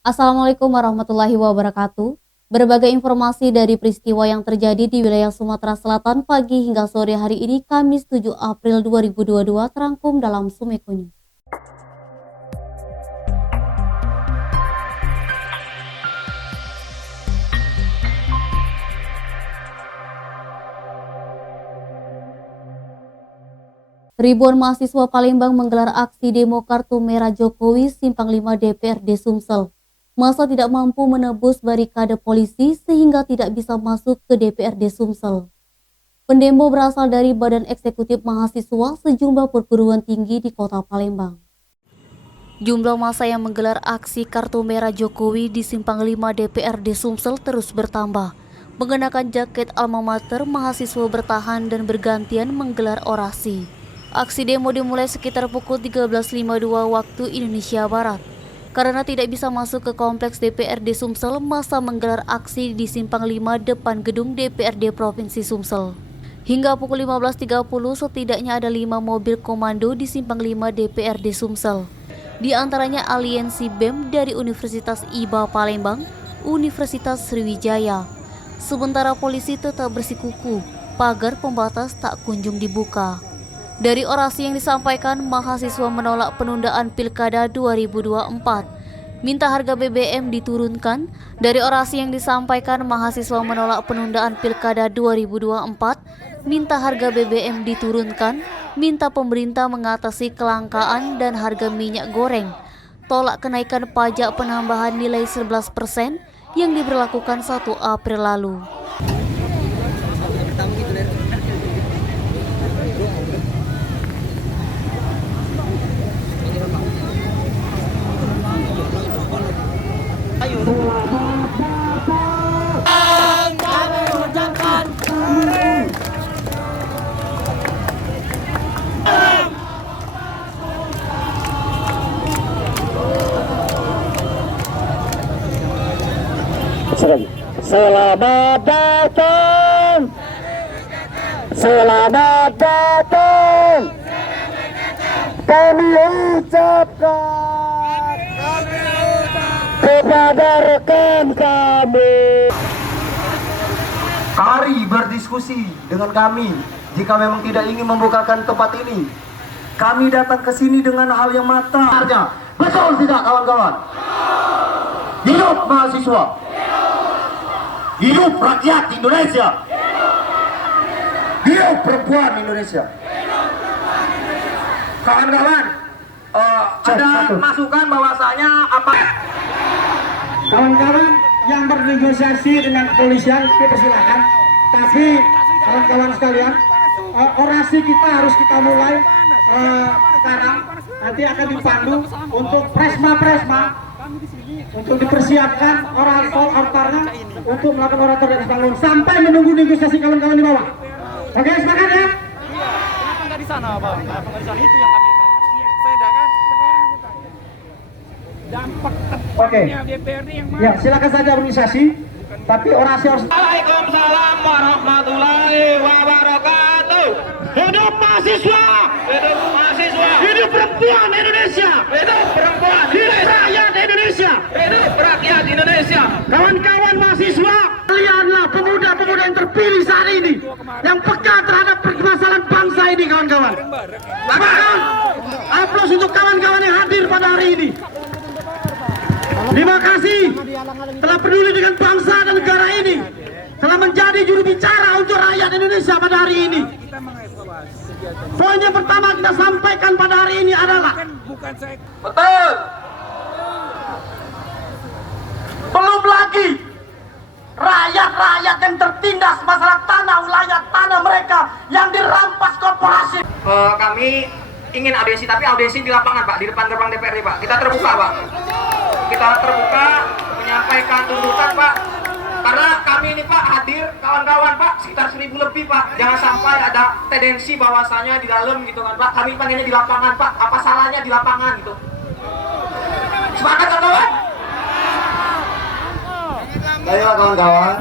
Assalamualaikum warahmatullahi wabarakatuh. Berbagai informasi dari peristiwa yang terjadi di wilayah Sumatera Selatan pagi hingga sore hari ini Kamis 7 April 2022 terangkum dalam Sumeko News. Ribuan mahasiswa Palembang menggelar aksi demo kartu merah Jokowi Simpang 5 DPRD Sumsel. Masa tidak mampu menebus barikade polisi sehingga tidak bisa masuk ke DPRD Sumsel. Pendemo berasal dari Badan Eksekutif Mahasiswa sejumlah perguruan tinggi di Kota Palembang. Jumlah massa yang menggelar aksi kartu merah Jokowi di Simpang 5 DPRD Sumsel terus bertambah. Mengenakan jaket alma mater, mahasiswa bertahan dan bergantian menggelar orasi. Aksi demo dimulai sekitar pukul 13.52 waktu Indonesia Barat. Karena tidak bisa masuk ke kompleks DPRD Sumsel, massa menggelar aksi di Simpang 5 depan gedung DPRD Provinsi Sumsel. Hingga pukul 15.30 setidaknya ada 5 mobil komando di Simpang 5 DPRD Sumsel. Di antaranya aliansi BEM dari Universitas IBA Palembang, Universitas Sriwijaya. Sementara polisi tetap bersikukuh, pagar pembatas tak kunjung dibuka. Dari orasi yang disampaikan, mahasiswa menolak penundaan Pilkada 2024, minta harga BBM diturunkan. Dari orasi yang disampaikan, mahasiswa menolak penundaan Pilkada 2024, minta harga BBM diturunkan, minta pemerintah mengatasi kelangkaan dan harga minyak goreng, tolak kenaikan pajak penambahan nilai 11% yang diberlakukan 1 April lalu. Selamat datang, selamat datang. Kami ucapkan kepada rekan kami. Mari berdiskusi dengan kami. Jika memang tidak ingin membukakan tempat ini, kami datang ke sini dengan hal yang matang. Betul tidak, kawan-kawan? Hidup mahasiswa. Hidup rakyat Indonesia. Hidup perempuan Indonesia. Kawan-kawan, ada masukan bahwasanya apa? Kawan-kawan yang bernegosiasi dengan kepolisian, silakan. Tapi kawan-kawan sekalian, orasi kita harus kita mulai sekarang. Nanti akan dipandu untuk presma untuk dipersiapkan oratornya untuk melakukan orator di atas panggung sampai menunggu negosiasi kawan-kawan di bawah. Oke, sepakat ya? Kenapa nggak di sana, Bang? Kenapa nggak di sana? Itu yang kami sepeda kan sekarang dampak tepatnya DPRD yang mana? Ya, silakan saja organisasi, tapi orasi harus. Waalaikumsalam warahmatullahi wabarakatuh. Hidup mahasiswa, Hidup mahasiswa, hidup perempuan Indonesia, hidup perempuan, hidup rakyat Indonesia. hidup rakyat Indonesia. Kawan-kawan mahasiswa, kalianlah pemuda-pemuda yang terpilih saat ini, yang peka terhadap permasalahan bangsa ini, kawan-kawan. Lakukan aplaus untuk kawan-kawan yang hadir pada hari ini. Terima kasih telah peduli dengan bangsa dan negara ini, telah menjadi juru bicara untuk rakyat Indonesia pada hari ini. Poin yang pertama kita sampaikan pada hari ini adalah Betul. Belum lagi rakyat-rakyat yang tertindas masalah tanah, wilayah tanah mereka yang dirampas korporasi. Kami ingin audiensi, tapi audiensi di lapangan, Pak, di depan gerbang DPRD, Pak. Kita terbuka, Pak. Kita terbuka menyampaikan tuntutan, Pak. Karena kami ini, Pak, hadir kawan-kawan, Pak, sekitar 1.000 lebih, Pak. Jangan sampai ada tendensi bahwasanya di dalam gitu kan, Pak. Kami pengennya di lapangan, Pak. Apa salahnya di lapangan gitu? Sepakat, kawan-kawan? Baiklah, kawan-kawan.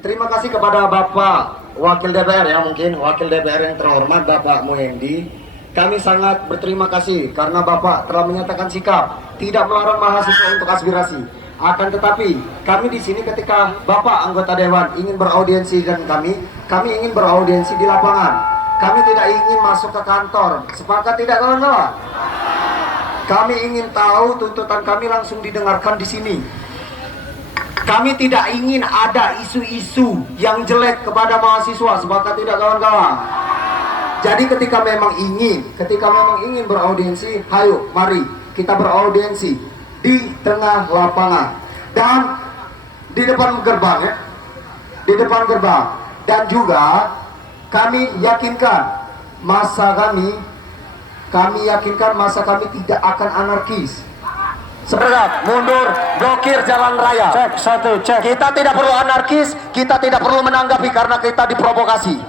Terima kasih kepada Bapak Wakil DPR ya, mungkin Wakil DPR yang terhormat Bapak Muhendi. kami sangat berterima kasih karena Bapak telah menyatakan sikap tidak melarang mahasiswa untuk aspirasi. Akan tetapi kami di sini ketika Bapak anggota dewan ingin beraudiensi dan kami ingin beraudiensi di lapangan. Kami tidak ingin masuk ke kantor. Sepakat tidak kawan-kawan? Kami ingin tahu tuntutan kami langsung didengarkan di sini. Kami tidak ingin ada isu-isu yang jelek kepada mahasiswa. Sepakat tidak kawan-kawan? Jadi ketika memang ingin beraudiensi, hayo mari kita beraudiensi di tengah lapangan dan di depan gerbang ya. Di depan gerbang. Dan juga kami yakinkan masa kami tidak akan anarkis. Sebentar, mundur, blokir jalan raya. Cek, satu, cek. Kita tidak perlu anarkis, kita tidak perlu menanggapi karena kita diprovokasi.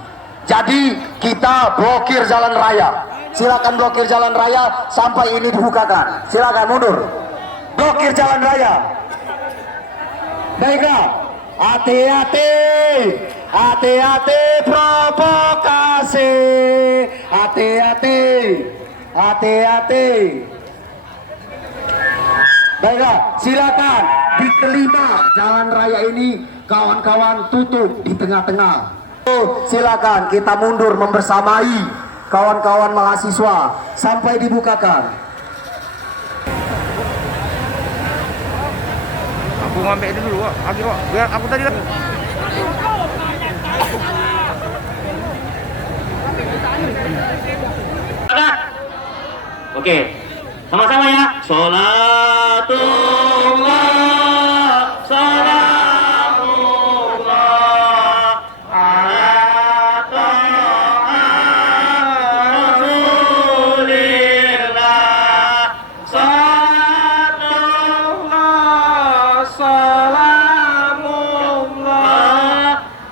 Jadi kita blokir jalan raya. Silakan blokir jalan raya sampai ini dibukakan. Silakan mundur. Blokir jalan raya. Baiklah. Hati-hati. Hati-hati provokasi. Hati-hati. Hati-hati. Baiklah, silakan diterima jalan raya ini kawan-kawan tutup di tengah-tengah. Silakan kita mundur membersamai kawan-kawan mahasiswa sampai dibukakan. Aku ngambil itu dulu, Pak. Biar aku tadi kan. Oke, sama-sama ya. Sholatullah, salamullah ala taha Rasulillah. Sholatullah, salamullah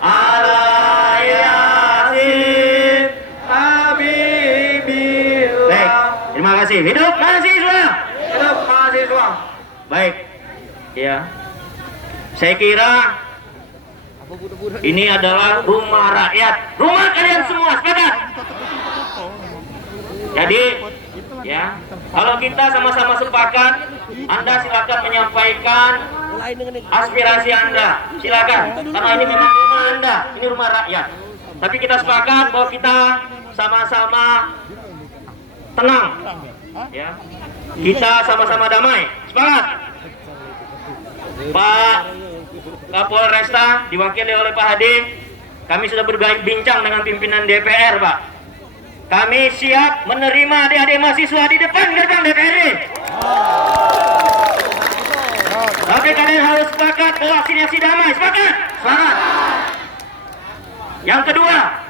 ala yasin habibillah. Baik, terima kasih. Hidup mahasiswa. Hidup mahasiswa. Baik. Ya. Saya kira ini adalah rumah rakyat. Rumah kalian semua, sepakat? Jadi, ya, kalau kita sama-sama sepakat, Anda silakan menyampaikan aspirasi Anda. Silakan, karena ini memang rumah Anda, ini rumah rakyat. Tapi kita sepakat bahwa kita sama-sama tenang, ya. Kita sama-sama damai. Sepakat? Pak Kapolresta diwakili oleh Pak Hadi, kami sudah berbincang dengan pimpinan DPR, Pak. Kami siap menerima adik-adik mahasiswa di depan gerbang DPRD. Tapi kalian harus sepakat bahwa aksi damai. Sepakat? Sepakat. Yang kedua,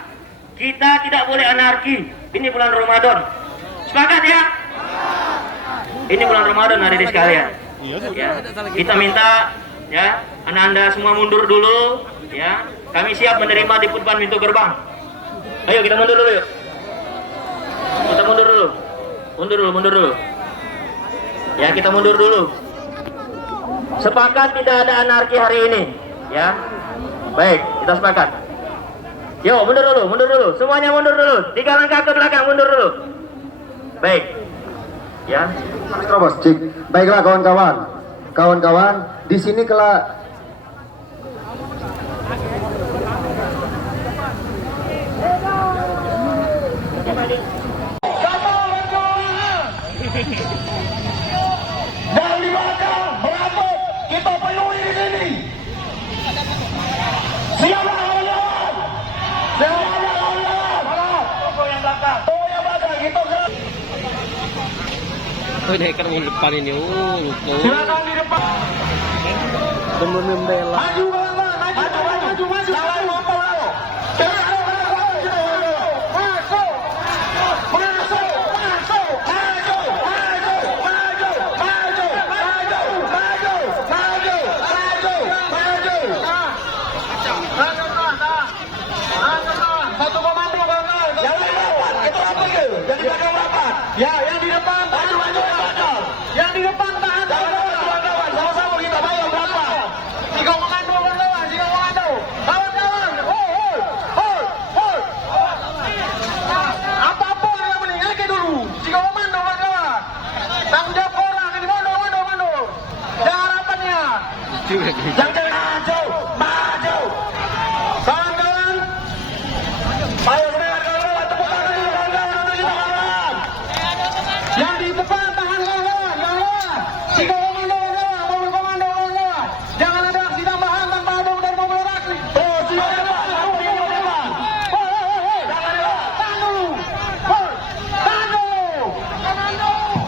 kita tidak boleh anarki. Ini bulan Ramadan. Sepakat ya? Ini bulan Ramadan, adik-adik sekalian. Ya, kita minta ya anda semua mundur dulu ya. Kami siap menerima di depan pintu gerbang. Ayo kita mundur dulu yuk. Kita mundur dulu. Mundur dulu. Ya, kita mundur dulu. Sepakat tidak ada anarki hari ini ya. Baik, kita sepakat. Yo, mundur dulu. Semuanya mundur dulu. 3 langkah ke belakang, mundur dulu. Baik. Ya. Terobos, cik. Baiklah kawan-kawan, di sini kelak Dan di belakang beratur kita penuhi di sini. Siapa kawan-kawan? Tunggu yang belakang. Kita gerak. Ini kan di depan ini, Silakan di depan. belum membela. Maju kawan-kawan, maju. Jangan lupa lalu. Satu komando kawan-kawan. Yang di depan itu apa gitu? Yang di belakang rapat. Ya, yang di depan maju. Yang di depan tahan kawan-kawan. Sama-sama kita bayar berapa? 3 komando kawan-kawan, 3 komando. Kawan-kawan, hold. Apapun yang penting, oke dulu. Yang jadi maju, maju. Kawan-kawan, ayo kawan-kawan, tepuk tangan dulu kawan-kawan untuk kita kawan. Yang di depan tahan kawan, kawan. Tiga komando kawan, mobil komando kawan. Jangan ada aksi tambahan tanpa ada dari mobil aksi. Oh, sudah kawan, kawan. Tahan dulu. Tahan dulu.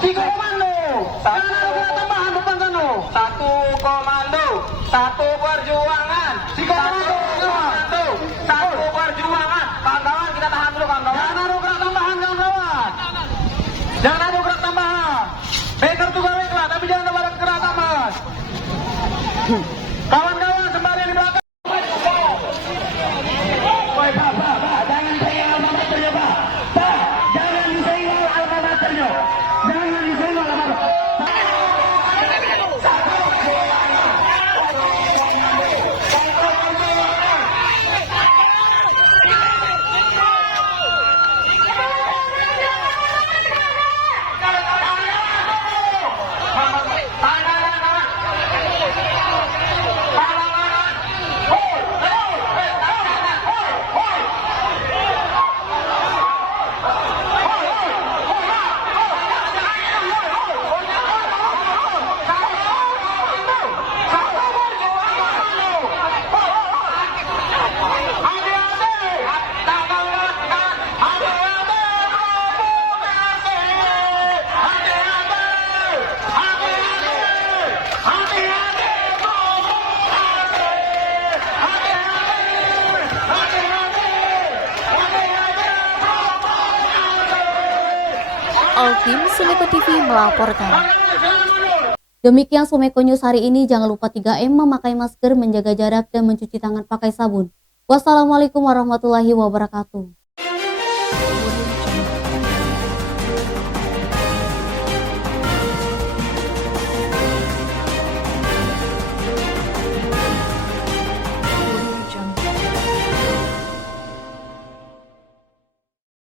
Tiga komando. Jangan ada tambahan depan sana. Satu komando, satu perjuangan. Tiga komando. Satu perjuangan. Kawan-kawan, kita tahan dulu kawan-kawan. Jangan ada gerak tambahan kawan-kawan. Jangan ada gerak tambahan. Baker juga baiklah, tapi jangan ada gerak tambahan. Kawan-kawan kembali di belakang. Woi, Pak, jangan disenggol alma maternya, Pak. Pak, jangan disenggol alma maternya. Jangan disenggol alma mater. Altim Sumeko TV melaporkan. Demikian Sumeko News hari ini. Jangan lupa 3M, memakai masker, menjaga jarak, dan mencuci tangan pakai sabun. Wassalamualaikum warahmatullahi wabarakatuh.